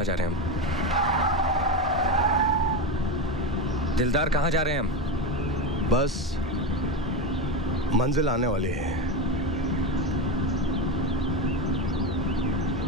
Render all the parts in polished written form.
कहाँ जा रहे हैं हम? दिलदार कहाँ जा रहे हैं हम? बस मंजिल आने वाली है।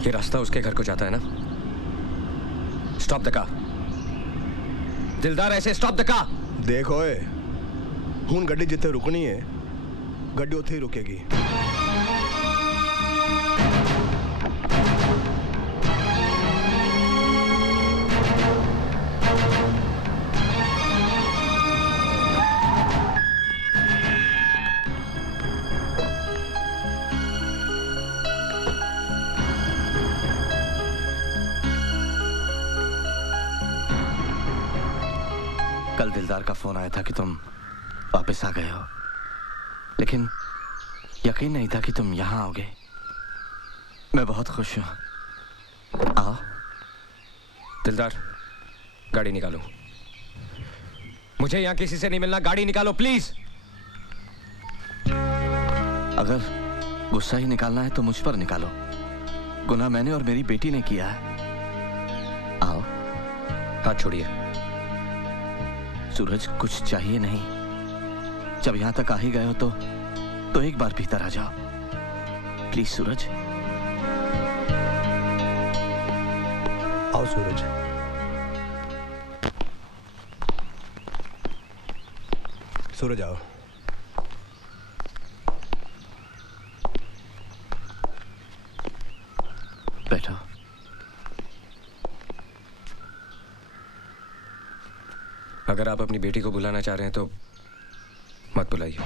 ये रास्ता उसके घर को जाता है ना? Stop the car. दिलदार ऐसे स्टॉप द कार। देखो हूं गड्डी जिथे रुकनी है गड्डी उत्थे ही रुकेगी। कल दिलदार का फोन आया था कि तुम वापस आ गए हो, लेकिन यकीन नहीं था कि तुम यहां आओगे। मैं बहुत खुश हूं। आओ। दिलदार गाड़ी निकालो। मुझे यहां किसी से नहीं मिलना। गाड़ी निकालो प्लीज। अगर गुस्सा ही निकालना है तो मुझ पर निकालो। गुनाह मैंने और मेरी बेटी ने किया है। आओ। हाथ छोड़िए। सूरज कुछ चाहिए नहीं। जब यहां तक आ ही गए हो तो एक बार भीतर आ जाओ प्लीज। सूरज आओ। सूरज सूरज आओ। बैठो। अगर आप अपनी बेटी को बुलाना चाह रहे हैं तो मत बुलाइए।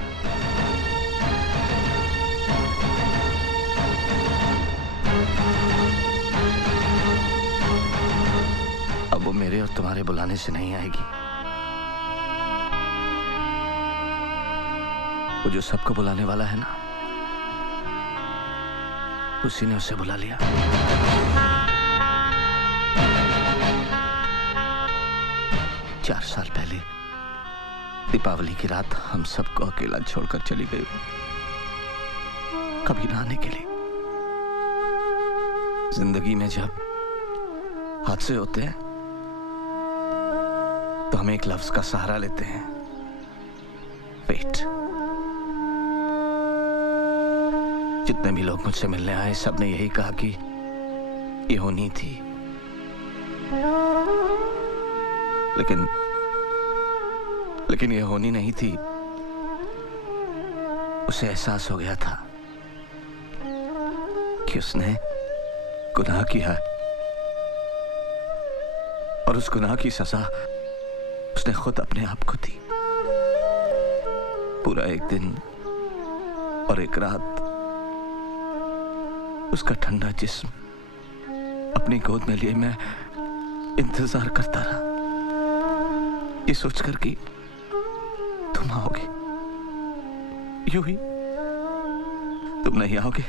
अब वो मेरे और तुम्हारे बुलाने से नहीं आएगी। वो जो सबको बुलाने वाला है ना, उसी ने उसे बुला लिया। चार साल पहले दीपावली की रात हम सबको अकेला छोड़कर चली गई, कभी ना आने के लिए। जिंदगी में जब हादसे होते हैं तो हम एक लफ्ज का सहारा लेते हैं, फेट। जितने भी लोग मुझसे मिलने आए सबने यही कहा कि ये होनी थी, लेकिन ये होनी नहीं थी। उसे एहसास हो गया था कि उसने गुनाह किया है और उस गुनाह की सजा उसने खुद अपने आप को दी। पूरा एक दिन और एक रात उसका ठंडा जिस्म अपनी गोद में लिए मैं इंतजार करता रहा, ये सोचकर कि तुम आओगे। यूं ही तुम नहीं आओगे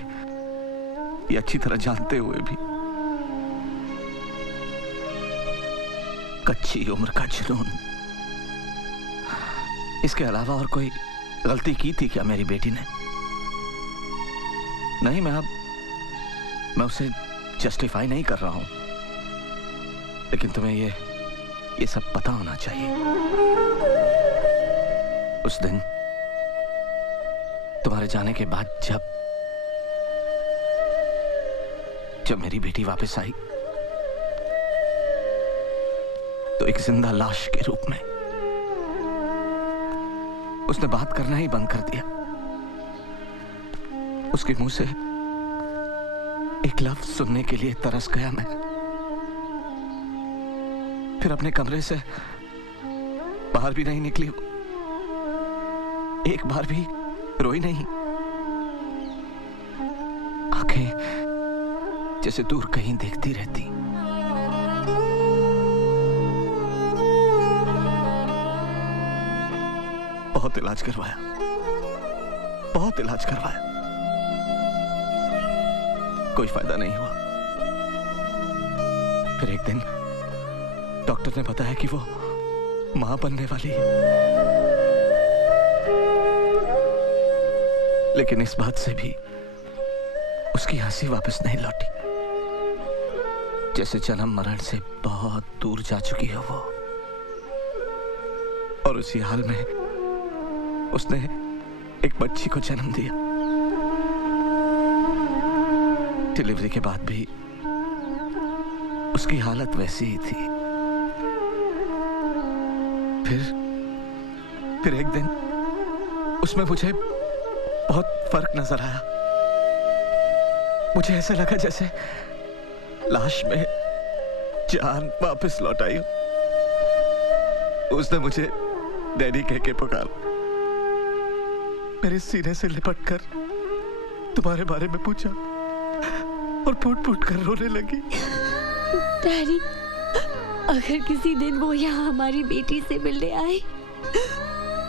ये अच्छी तरह जानते हुए भी। कच्ची उम्र का जुनून। इसके अलावा और कोई गलती की थी क्या मेरी बेटी ने? नहीं, मैं उसे जस्टिफाई नहीं कर रहा हूं, लेकिन तुम्हें ये सब पता होना चाहिए। उस दिन तुम्हारे जाने के बाद जब मेरी बेटी वापस आई तो एक जिंदा लाश के रूप में उसने बात करना ही बंद कर दिया। उसके मुंह से एक लफ्ज सुनने के लिए तरस गया मैं। फिर अपने कमरे से बाहर भी नहीं निकली, एक बार भी रोई नहीं। आंखें जैसे दूर कहीं देखती रहती। बहुत इलाज करवाया, बहुत इलाज करवाया, कोई फायदा नहीं हुआ। फिर एक दिन डॉक्टर ने बताया कि वो मां बनने वाली है, लेकिन इस बात से भी उसकी हंसी वापस नहीं लौटी। जैसे जन्म मरण से बहुत दूर जा चुकी है वो। और उसी हाल में उसने एक बच्ची को जन्म दिया। डिलीवरी के बाद भी उसकी हालत वैसी ही थी। फिर एक दिन उसमें मुझे बहुत फर्क नजर आया। मुझे ऐसा लगा जैसे लाश में जान वापस लौट आई। उसने मुझे डैडी कह के पुकारा, मेरे सीने से लिपट कर तुम्हारे बारे में पूछा और फूट फूट कर रोने लगी। डैडी, अगर किसी दिन वो यहाँ हमारी बेटी से मिलने आए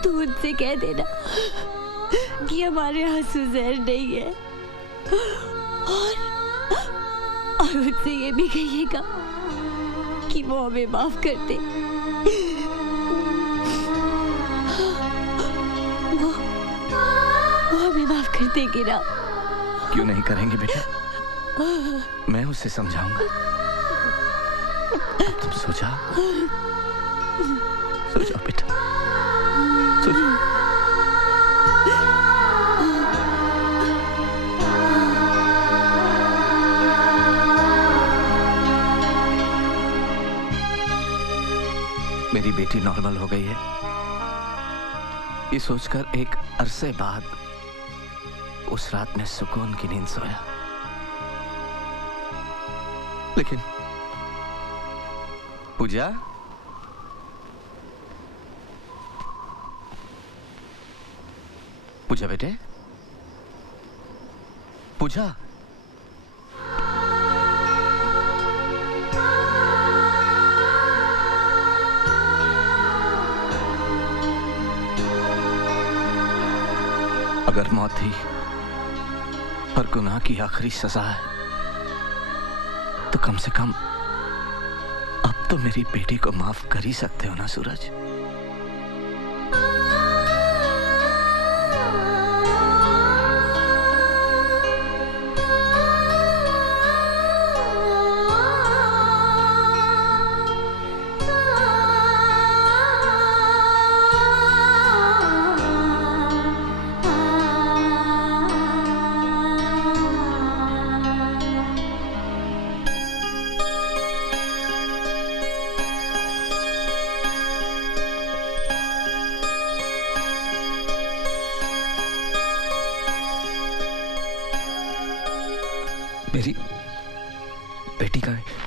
तो उनसे कह देना कि हमारे आंसू जहर नहीं है, और उनसे ये भी कहिएगा कि वो हमें माफ कर दे। वो हमें माफ कर देंगे ना? क्यों नहीं करेंगे बेटा, मैं उसे समझाऊंगा। अब तुम सो जाओ, सो जाओ बेटा, सो जाओ। मेरी बेटी नॉर्मल हो गई है, ये सोचकर एक अरसे बाद उस रात में सुकून की नींद सोया। लेकिन पूजा, पूजा बेटे, पूजा, अगर मौत ही पर गुनाह की आखिरी सजा है तो कम से कम अब तो मेरी बेटी को माफ कर ही सकते हो ना सूरज। मेरी बेटी का है।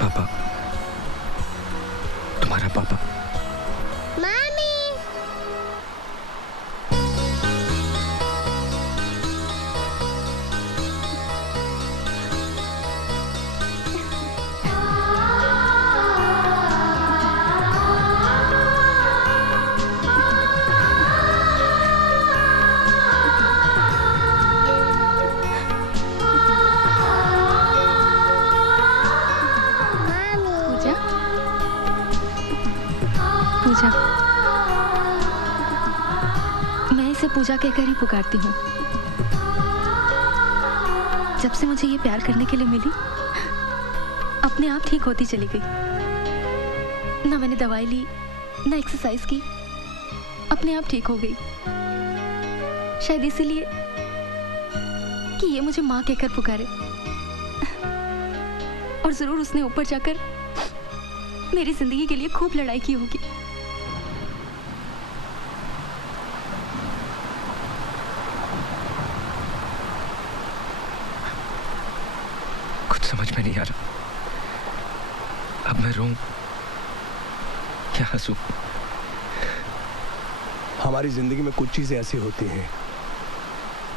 पापा, तुम्हारा पापा। मामी, पूजा, मैं इसे पूजा कहकर ही पुकारती हूँ। जब से मुझे ये प्यार करने के लिए मिली, अपने आप ठीक होती चली गई। ना मैंने दवाई ली, ना एक्सरसाइज की, अपने आप ठीक हो गई। शायद इसीलिए कि ये मुझे माँ कहकर पुकारे। और जरूर उसने ऊपर जाकर मेरी जिंदगी के लिए खूब लड़ाई की होगी। कुछ समझ में नहीं आ रहा अब मैं रोऊं क्या हंसूं। हमारी जिंदगी में कुछ चीजें ऐसी होती हैं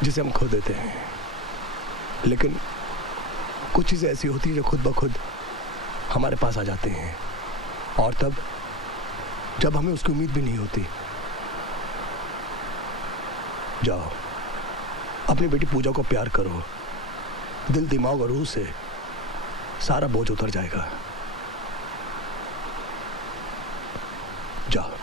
जिसे हम खो देते हैं, लेकिन कुछ चीजें ऐसी होती हैं जो खुद ब खुद हमारे पास आ जाती हैं, और तब जब हमें उसकी उम्मीद भी नहीं होती। जाओ अपनी बेटी पूजा को प्यार करो, दिल दिमाग और रूह से सारा बोझ उतर जाएगा। जाओ।